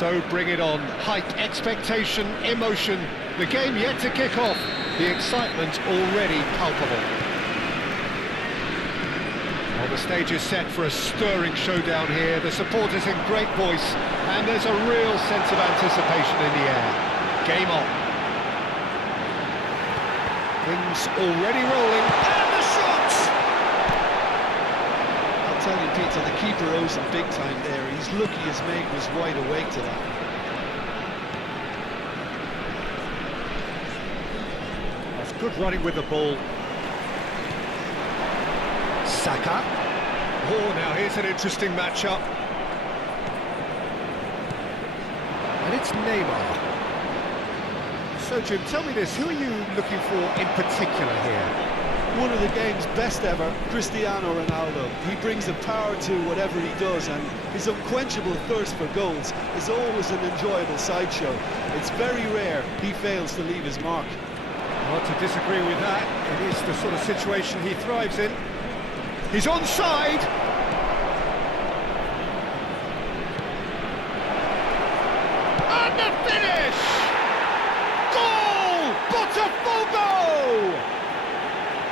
So bring it on. Hype, expectation, emotion. The game yet to kick off. The excitement already palpable. Well, the stage is set for a stirring showdown here. The supporters in great voice, and there's a real sense of anticipation in the air. Game on. Things already rolling, and the shots! I'll tell you, Peter, the keeper owes him big time there. He's lucky his mate was wide awake to that. That's good running with the ball. Saka. Oh, now here's an interesting matchup. And it's Neymar. So, Jim, tell me this, who are you looking for in particular here? One of the game's best ever, Cristiano Ronaldo. He brings the power to whatever he does, and his unquenchable thirst for goals is always an enjoyable sideshow. It's very rare he fails to leave his mark. Hard to disagree with that. It is the sort of situation he thrives in. He's onside! And the finish! Goal! BOTAFOGO!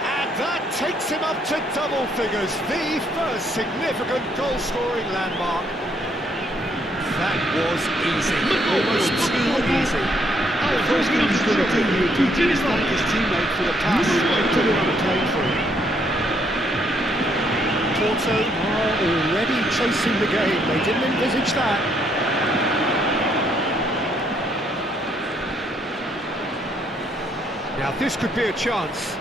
And that takes him up to double figures, the first significant goal-scoring landmark. That was easy, almost too easy. The first thing he's going to do here is thank his teammate for the pass right to the one playing for him. Porto are already chasing the game. They didn't envisage that. Now this could be a chance.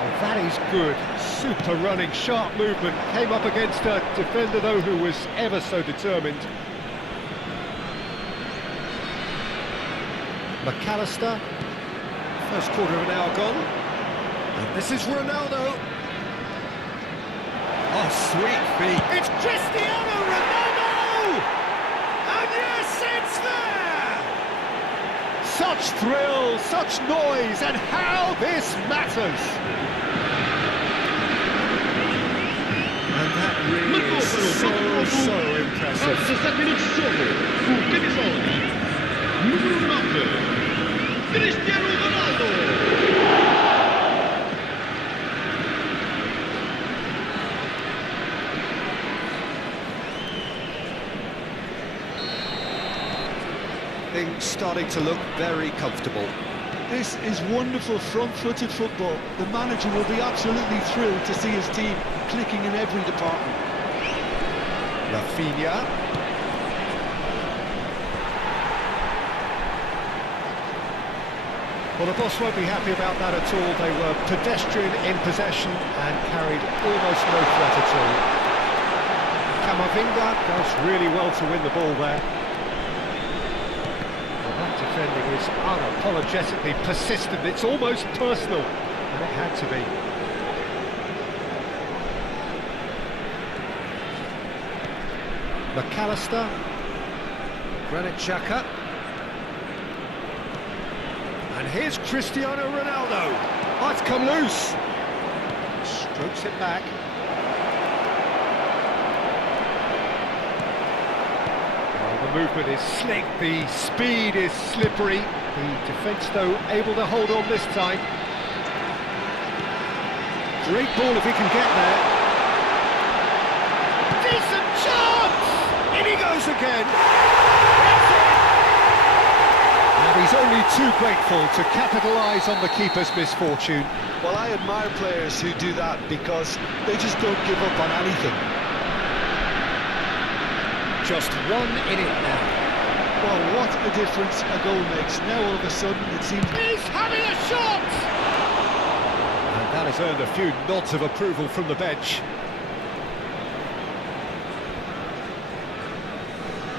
Well, that is good. Super running, sharp movement. Came up against a defender, though, who was ever so determined. McAllister. First quarter of an hour gone. And this is Ronaldo. Oh, sweet feet. It's Cristiano Ronaldo! And yes, it's there! Such thrill, such noise, and how this matters! And that really is so impressive. 17 minutos de jogo, o camisola número 9, Cristiano Ronaldo. Things starting to look very comfortable. This is wonderful front-footed football. The manager will be absolutely thrilled to see his team clicking in every department. Rafinha. Well, the boss won't be happy about that at all. They were pedestrian in possession and carried almost no threat at all. Camavinga does really well to win the ball there. Well, that defending is unapologetically persistent. It's almost personal, and it had to be. McAllister. Granit Xhaka. And here's Cristiano Ronaldo. Oh, it's come loose. Strokes it back. Well, the movement is slick, the speed is slippery. The defence, though, able to hold on this time. Great ball if he can get there. Decent chance! In he goes again. He's only too grateful to capitalise on the keeper's misfortune. Well, I admire players who do that because they just don't give up on anything. Just one in it now. Well, what a difference a goal makes. Now all of a sudden it seems... He's having a shot! And that has earned a few nods of approval from the bench.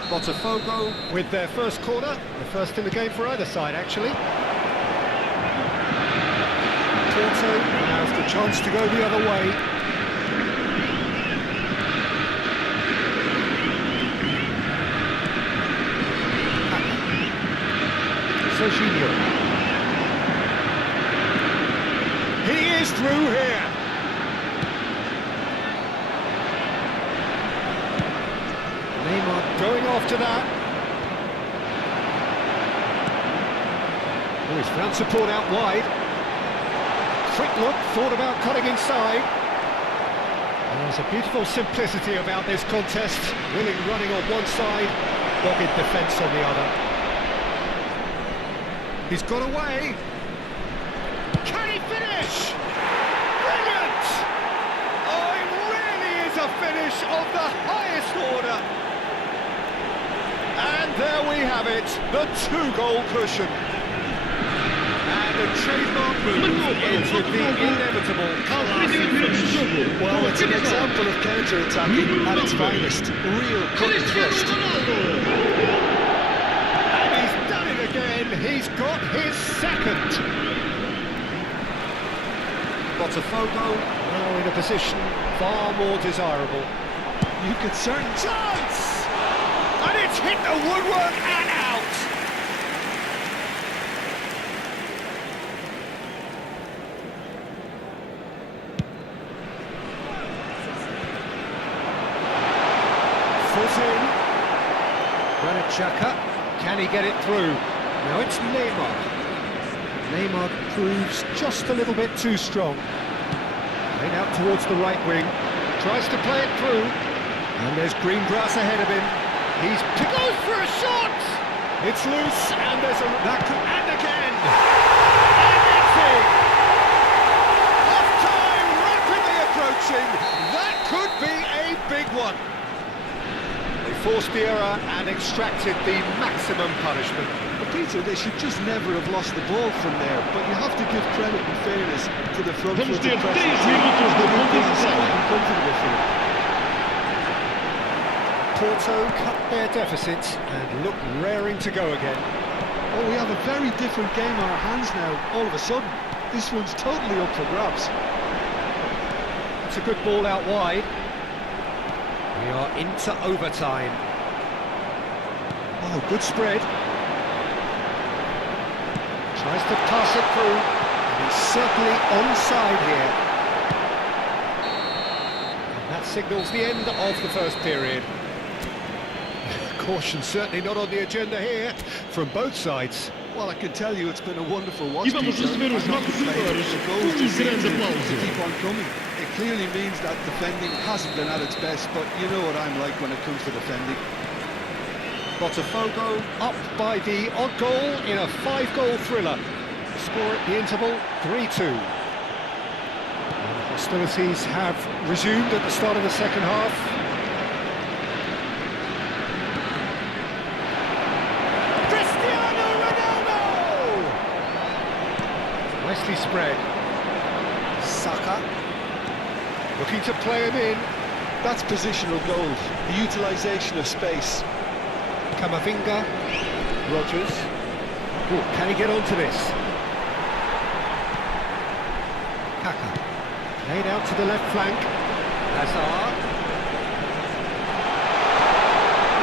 BOTAFOGO with their first corner, the first in the game for either side, actually. Porto now has the chance to go the other way. Jorginho. He is through here. Neymar going after that. Oh, he's found support out wide. Quick look, thought about cutting inside. And there's a beautiful simplicity about this contest. Willing running on one side, dogged defence on the other. He's got away. Can he finish? Brilliant! Oh, it really is a finish of the highest order. And there we have it, the two-goal cushion. And a trademark move into the inevitable classic finish. Well, it's an example of counter-attacking at its finest. Real cut and thrust. And he's done it again. He's got his second. Botafogo now in a position far more desirable. You could certainly... Chance! And it's hit the woodwork and out. Foot in. Granit Xhaka. Can he get it through? Now it's Neymar. Neymar proves just a little bit too strong. Played out towards the right wing. Tries to play it through. And there's green grass ahead of him. He's to go for a shot! It's loose, and there's a... and again! And it's in! Half-time rapidly approaching. That could be a big one. They forced the error and extracted the maximum punishment. But Peter, they should just never have lost the ball from there, but you have to give credit and fairness to the front-footed pressing team. Things are quite uncomfortable for them. Porto cut their deficit and look raring to go again. Oh, we have a very different game on our hands now, all of a sudden. This one's totally up for grabs. It's a good ball out wide. We are into overtime. Oh, good spread. Tries to pass it through. And he's certainly onside here. And that signals the end of the first period. Caution certainly not on the agenda here from both sides. Well, I can tell you it's been a wonderful watch, E vamos Peter. receber os I'm not nossos complaining. jogadores The goals com just seem grande to aplauso. keep on coming. It clearly means that defending hasn't been at its best, but you know what I'm like when it comes to defending. Botafogo up by the odd goal in a 5-goal thriller. Score at the interval, 3-2. Hostilities have resumed at the start of the second half. Nicely spread. Saka looking to play him in. That's positional goal, the utilisation of space. Camavinga. Rodgers. Oh, can he get onto this? Kaka. Played out to the left flank. Hazard.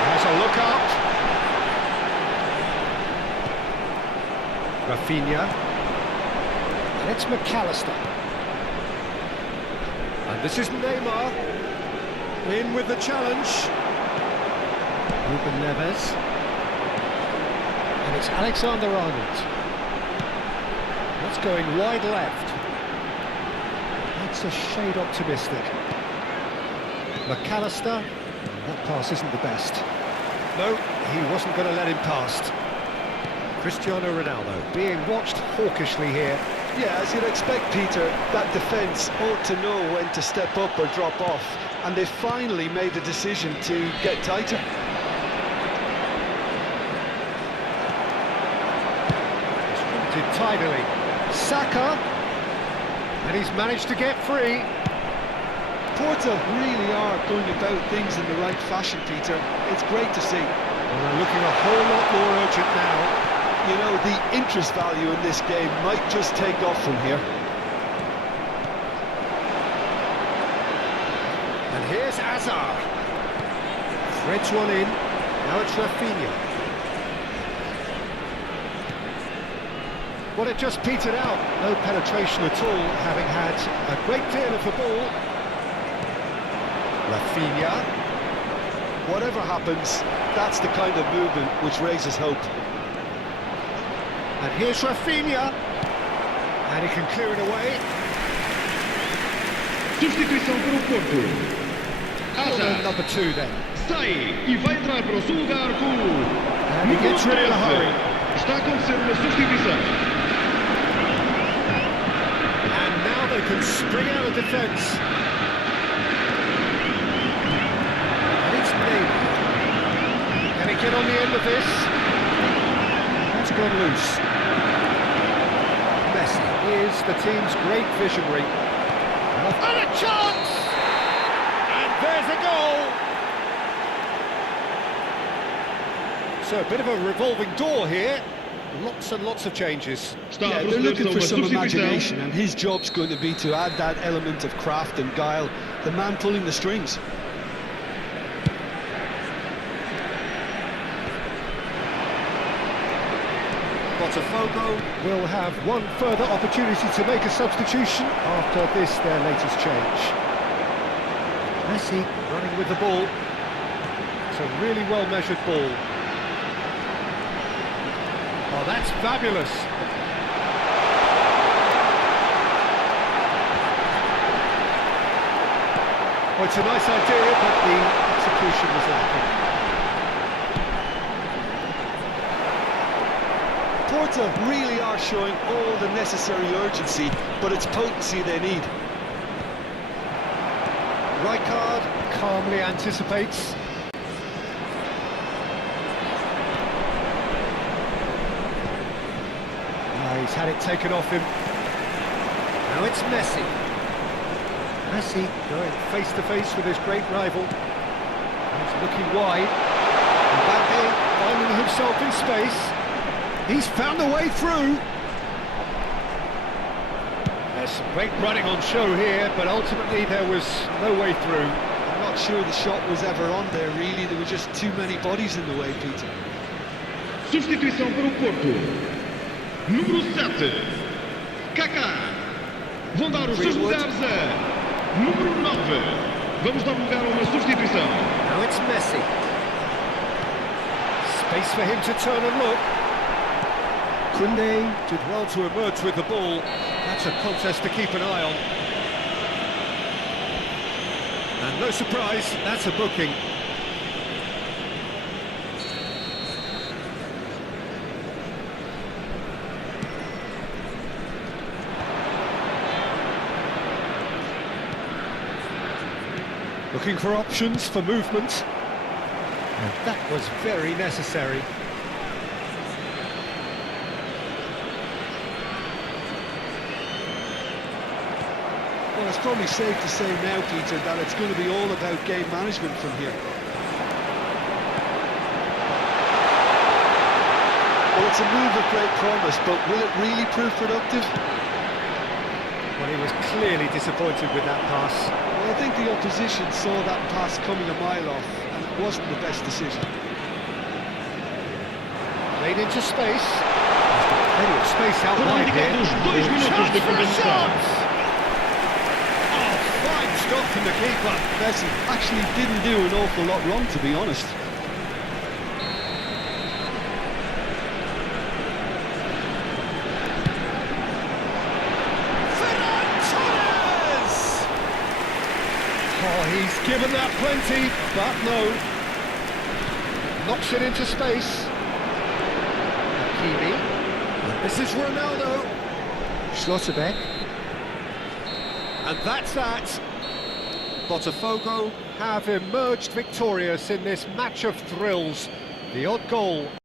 Has a look up. Rafinha. And it's McAllister. And this is Neymar. In with the challenge. Ruben Neves. And it's Alexander-Arnold. That's going wide left. That's a shade optimistic. McAllister. That pass isn't the best. No, he wasn't going to let him past. Cristiano Ronaldo being watched hawkishly here. Yeah, as you'd expect, Peter, that defence ought to know when to step up or drop off, and they finally made the decision to get tighter. Distributed tidily. Saka, and he's managed to get free. Porto really are going about things in the right fashion, Peter. It's great to see. Well, they're looking a whole lot more urgent now. You know, the interest value in this game might just take off from here. And here's Hazard. Threads one in. Now it's Rafinha. Well, it just petered out. No penetration at all, having had a great deal of the ball. Rafinha. Whatever happens, that's the kind of movement which raises hope. And here's Rafinha. And he can clear it away. Substituição para o Porto. Hazard. Number 2 then. Sai e vai entrar para o seu lugar com o And he gets rid of the 13. hurry. Está a acontecer uma substituição. And now they can spring out of defence. And it's Neymar. Can he get on the end of this? That's gone loose. Messi is the team's great visionary. And a chance! And there's a goal! So a bit of a revolving door here. Lots and lots of changes. Está a Yeah, they're proceder-se looking a for uma some substituição. imagination, and his job's going to be to add that element of craft and guile, the man pulling the strings. BOTAFOGO will have one further opportunity to make a substitution after this, their latest change. Messi running with the ball. It's a really well-measured ball. Oh, that's fabulous. Well, it's a nice idea, but the execution was lacking. Porto really are showing all the necessary urgency, but it's potency they need. Rijkaard calmly anticipates. He's had it taken off him. Now it's Messi. Messi going face to face with his great rival. He's looking wide. Mbappe finding himself in space. He's found a way through. There's some great running on show here, but ultimately there was no way through. I'm not sure the shot was ever on there, really. There were just too many bodies in the way, Peter. Substituição para o Porto. Número 7. Kaká. Vão dar os seus lugares a número 9. Vamos dar lugar a uma substituição. Now it's Messi. Space for him to turn and look. Koundé did well to emerge with the ball. That's a contest to keep an eye on. And no surprise, that's a booking. Looking for options for movement. And that was very necessary. Well, it's probably safe to say now, Peter, that it's going to be all about game management from here. Well, it's a move of great promise, but will it really prove productive? Well, he was clearly disappointed with that pass. Well, I think the opposition saw that pass coming a mile off, and it wasn't the best decision. Played into space. There's got plenty of space out Foram wide here. indicados 2 minutos Chance de for a compensação. chance! Oh, fine stop from the keeper. Messi actually didn't do an awful lot wrong, to be honest. Oh, he's given that plenty, but no. Knocks it into space. Hakimi. This is Ronaldo. Schlotterbeck. And that's that. BOTAFOGO have emerged victorious in this match of thrills. The odd goal